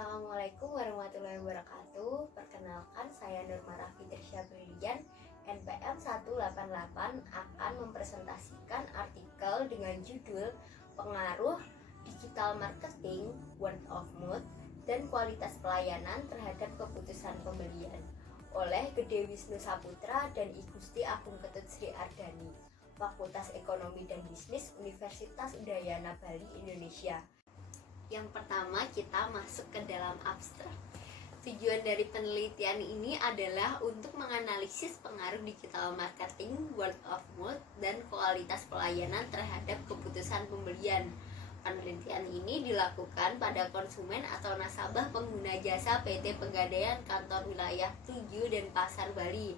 Assalamualaikum warahmatullahi wabarakatuh. Perkenalkan, saya Nurmara Fitrisya Brilian, NPM 188, akan mempresentasikan artikel dengan judul Pengaruh Digital Marketing, Word of Mouth, dan Kualitas Pelayanan Terhadap Keputusan Pembelian oleh Gede Wisnu Saputra dan I Gusti Agung Ketut Sri Ardhani, Fakultas Ekonomi dan Bisnis Universitas Udayana Bali, Indonesia. Yang pertama, kita masuk ke dalam abstrak. Tujuan dari penelitian ini adalah untuk menganalisis pengaruh digital marketing, word of mouth, dan kualitas pelayanan terhadap keputusan pembelian. Penelitian ini dilakukan pada konsumen atau nasabah pengguna jasa PT Pegadaian Kantor Wilayah 7 dan Pasar Bali.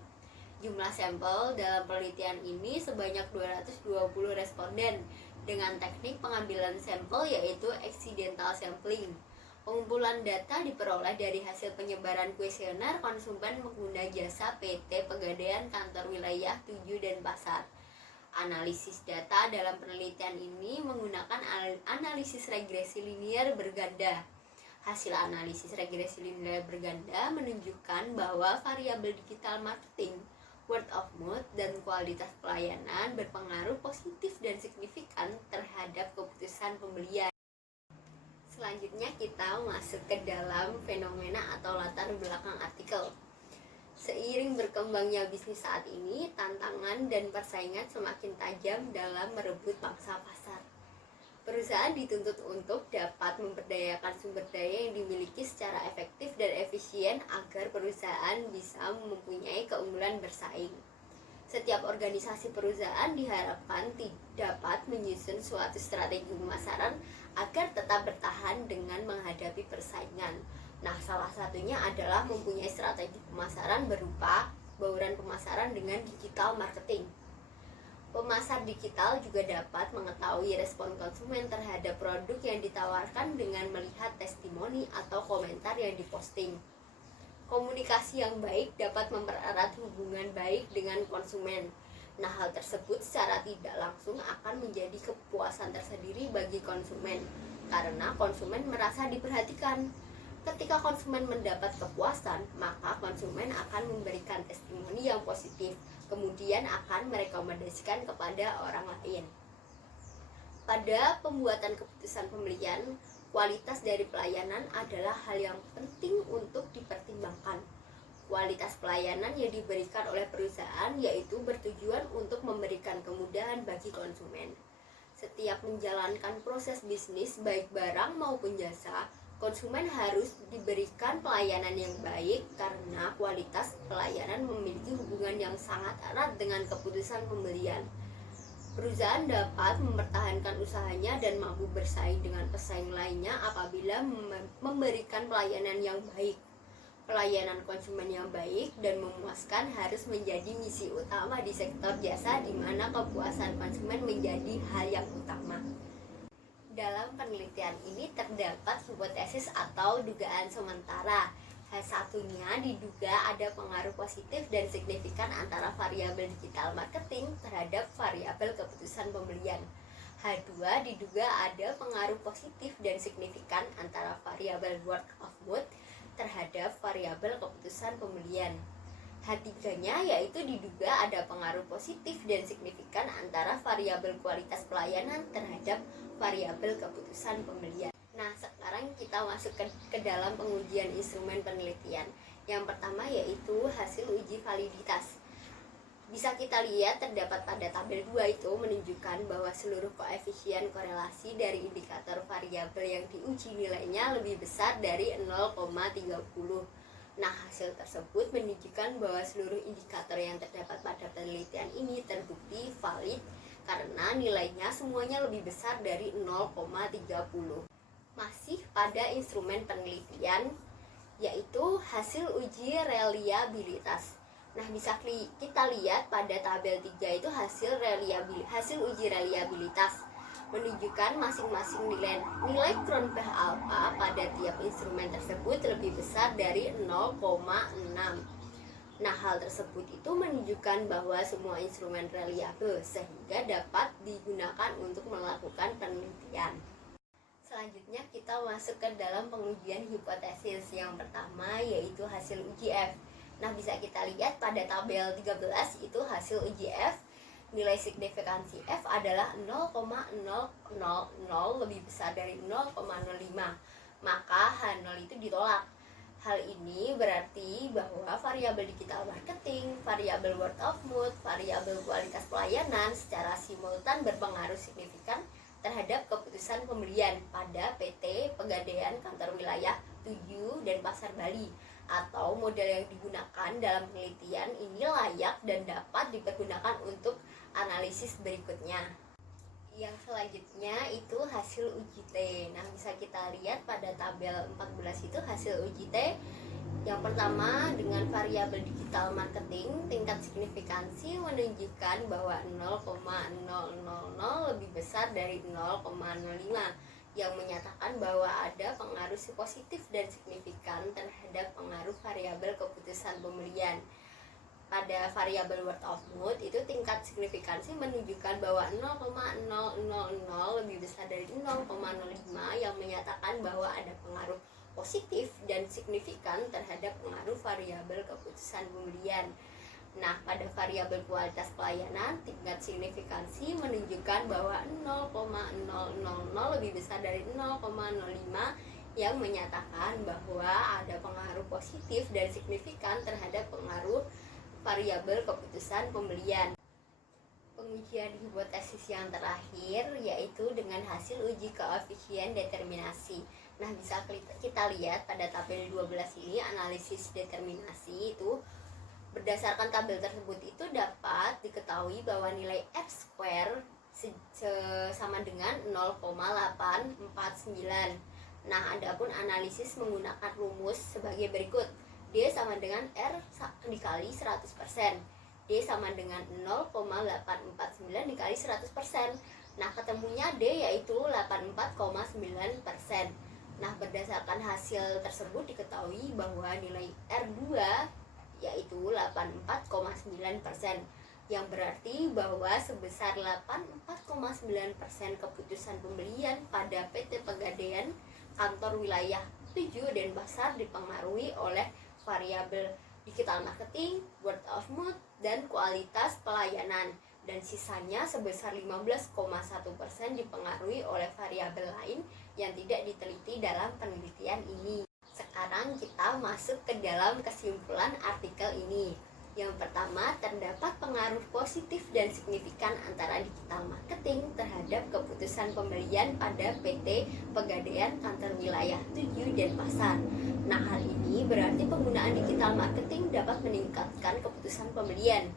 Jumlah sampel dalam penelitian ini sebanyak 220 responden dengan teknik pengambilan sampel yaitu accidental sampling. Pengumpulan data diperoleh dari hasil penyebaran kuesioner konsumen pengguna jasa PT Pegadaian Kantor Wilayah 7 dan Pasar. Analisis data dalam penelitian ini menggunakan analisis regresi linear berganda. Hasil analisis regresi linear berganda menunjukkan bahwa variabel digital marketing, word of mouth, dan kualitas pelayanan berpengaruh positif dan signifikan terhadap keputusan pembelian. Selanjutnya kita masuk ke dalam fenomena atau latar belakang artikel. Seiring berkembangnya bisnis saat ini, tantangan dan persaingan semakin tajam dalam merebut pangsa pasar. Perusahaan dituntut untuk dapat memberdayakan sumber daya yang dimiliki secara efektif dan efisien agar perusahaan bisa mempunyai keunggulan bersaing. Setiap organisasi perusahaan diharapkan dapat menyusun suatu strategi pemasaran agar tetap bertahan dengan menghadapi persaingan. Nah, salah satunya adalah mempunyai strategi pemasaran berupa bauran pemasaran dengan digital marketing. Pemasar digital juga dapat mengetahui respon konsumen terhadap produk yang ditawarkan dengan melihat testimoni atau komentar yang diposting. Komunikasi yang baik dapat mempererat hubungan baik dengan konsumen. Nah, hal tersebut secara tidak langsung akan menjadi kepuasan tersendiri bagi konsumen, karena konsumen merasa diperhatikan. Ketika konsumen mendapat kepuasan, maka konsumen akan memberikan testimoni yang positif, kemudian akan merekomendasikan kepada orang lain. Pada pembuatan keputusan pembelian, kualitas dari pelayanan adalah hal yang penting untuk dipertimbangkan. Kualitas pelayanan yang diberikan oleh perusahaan yaitu bertujuan untuk memberikan kemudahan bagi konsumen. Setiap menjalankan proses bisnis baik barang maupun jasa, konsumen harus diberikan pelayanan yang baik karena kualitas pelayanan memiliki hubungan yang sangat erat dengan keputusan pembelian. Perusahaan dapat mempertahankan usahanya dan mampu bersaing dengan pesaing lainnya apabila memberikan pelayanan yang baik. Pelayanan konsumen yang baik dan memuaskan harus menjadi misi utama di sektor jasa, di mana kepuasan konsumen menjadi hal yang utama. Dalam penelitian ini terdapat hipotesis atau dugaan sementara. Hal satunya diduga ada pengaruh positif dan signifikan antara variabel digital marketing terhadap variabel keputusan pembelian. H2 diduga ada pengaruh positif dan signifikan antara variabel word of mouth terhadap variabel keputusan pembelian. H3-nya yaitu diduga ada pengaruh positif dan signifikan antara variabel kualitas pelayanan terhadap variabel keputusan pembelian. Nah, sekarang kita masuk ke dalam pengujian instrumen penelitian. Yang pertama yaitu hasil uji validitas. Bisa kita lihat terdapat pada tabel 2 itu menunjukkan bahwa seluruh koefisien korelasi dari indikator variabel yang diuji nilainya lebih besar dari 0,30. Nah, hasil tersebut menunjukkan bahwa seluruh indikator yang terdapat pada penelitian ini terbukti valid karena nilainya semuanya lebih besar dari 0,30. Masih pada instrumen penelitian yaitu hasil uji reliabilitas. Nah, bisa kita lihat pada tabel 3 itu hasil uji reliabilitas menunjukkan masing-masing nilai Cronbach alpha pada tiap instrumen tersebut lebih besar dari 0,6. Nah, hal tersebut itu menunjukkan bahwa semua instrumen reliabel sehingga dapat digunakan untuk melakukan penelitian. Selanjutnya kita masuk ke dalam pengujian hipotesis. Yang pertama yaitu hasil uji F. Nah, bisa kita lihat pada tabel 13 itu hasil uji F. Nilai signifikansi F adalah 0,000 lebih besar dari 0,05. Maka H0 itu ditolak. Hal ini berarti bahwa variabel digital marketing, variabel word of mouth, variabel kualitas pelayanan secara simultan berpengaruh signifikan terhadap keputusan pembelian pada PT Pegadaian Kantor Wilayah 7 Denpasar Bali, atau model yang digunakan dalam penelitian ini layak dan dapat dipergunakan untuk analisis berikutnya. Yang selanjutnya itu hasil uji T. Nah, bisa kita lihat pada tabel 14 itu hasil uji T. Yang pertama, dengan variabel digital marketing, tingkat signifikansi menunjukkan bahwa 0,000 lebih besar dari 0,05, yang menyatakan bahwa ada pengaruh positif dan signifikan terhadap pengaruh variabel keputusan pembelian. Pada variabel word of mouth itu tingkat signifikansi menunjukkan bahwa 0,000 lebih besar dari 0,05, yang menyatakan bahwa ada pengaruh positif dan signifikan terhadap pengaruh variabel keputusan pembelian. Nah, pada variabel kualitas pelayanan, tingkat signifikansi menunjukkan bahwa 0,000 lebih besar dari 0,05, yang menyatakan bahwa ada pengaruh positif dan signifikan terhadap pengaruh variabel keputusan pembelian. Pengujian hipotesis yang terakhir yaitu dengan hasil uji koefisien determinasi. Nah, bisa kita lihat pada tabel 12 ini analisis determinasi itu berdasarkan tabel tersebut itu dapat diketahui bahwa nilai F square sama dengan 0,849. Nah, adapun analisis menggunakan rumus sebagai berikut. D sama dengan R dikali 100%. D sama dengan 0,849 dikali 100%. Nah, ketemunya D yaitu 84,9%. Nah, berdasarkan hasil tersebut diketahui bahwa nilai R2 yaitu 84,9%, yang berarti bahwa sebesar 84,9% keputusan pembelian pada PT Pegadaian Kantor Wilayah 7 Denpasar dipengaruhi oleh variabel digital marketing, word of mouth, dan kualitas pelayanan, dan sisanya sebesar 15,1% dipengaruhi oleh variabel lain yang tidak diteliti dalam penelitian ini. Sekarang kita masuk ke dalam kesimpulan artikel ini. Yang pertama, terdapat pengaruh positif dan signifikan antara digital marketing terhadap keputusan pembelian pada PT Pegadaian Kantor Wilayah 7 Denpasar. Nah, hal ini berarti penggunaan digital marketing dapat meningkatkan keputusan pembelian.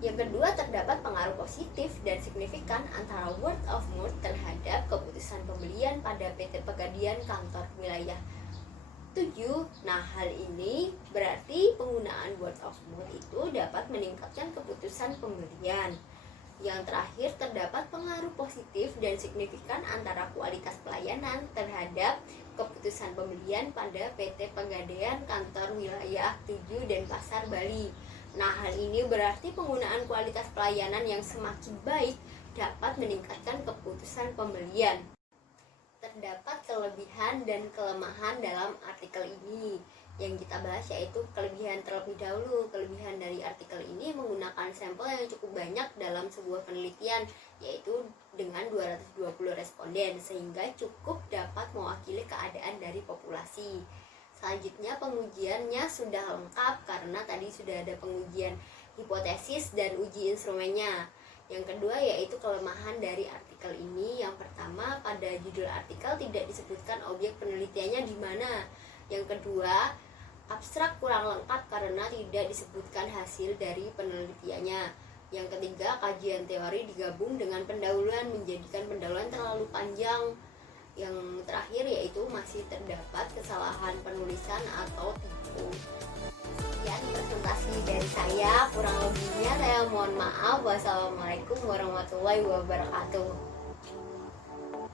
Yang kedua, terdapat pengaruh positif dan signifikan antara word of mouth terhadap keputusan pembelian pada PT Pegadaian Kantor Wilayah 7. Nah, hal ini berarti penggunaan word of mouth itu dapat meningkatkan keputusan pembelian. Yang terakhir, terdapat pengaruh positif dan signifikan antara kualitas pelayanan terhadap keputusan pembelian pada PT Pegadaian Kantor Wilayah 7 Denpasar Bali. Nah, hal ini berarti penggunaan kualitas pelayanan yang semakin baik dapat meningkatkan keputusan pembelian. Terdapat kelebihan dan kelemahan dalam artikel ini. Yang kita bahas yaitu kelebihan terlebih dahulu. Kelebihan dari artikel ini menggunakan sampel yang cukup banyak dalam sebuah penelitian, yaitu dengan 220 responden, sehingga cukup dapat mewakili keadaan dari populasi. Selanjutnya, pengujiannya sudah lengkap karena tadi sudah ada pengujian hipotesis dan uji instrumennya. Yang kedua yaitu kelemahan dari artikel ini. Yang pertama, pada judul artikel tidak disebutkan objek penelitiannya di mana. Yang kedua, abstrak kurang lengkap karena tidak disebutkan hasil dari penelitiannya. Yang ketiga, kajian teori digabung dengan pendahuluan menjadikan pendahuluan terlalu panjang. Yang terakhir yaitu masih terdapat kesalahan penulisan atau tipu. Sekian presentasi dari saya, kurang lebihnya saya mohon maaf. Wassalamualaikum warahmatullahi wabarakatuh.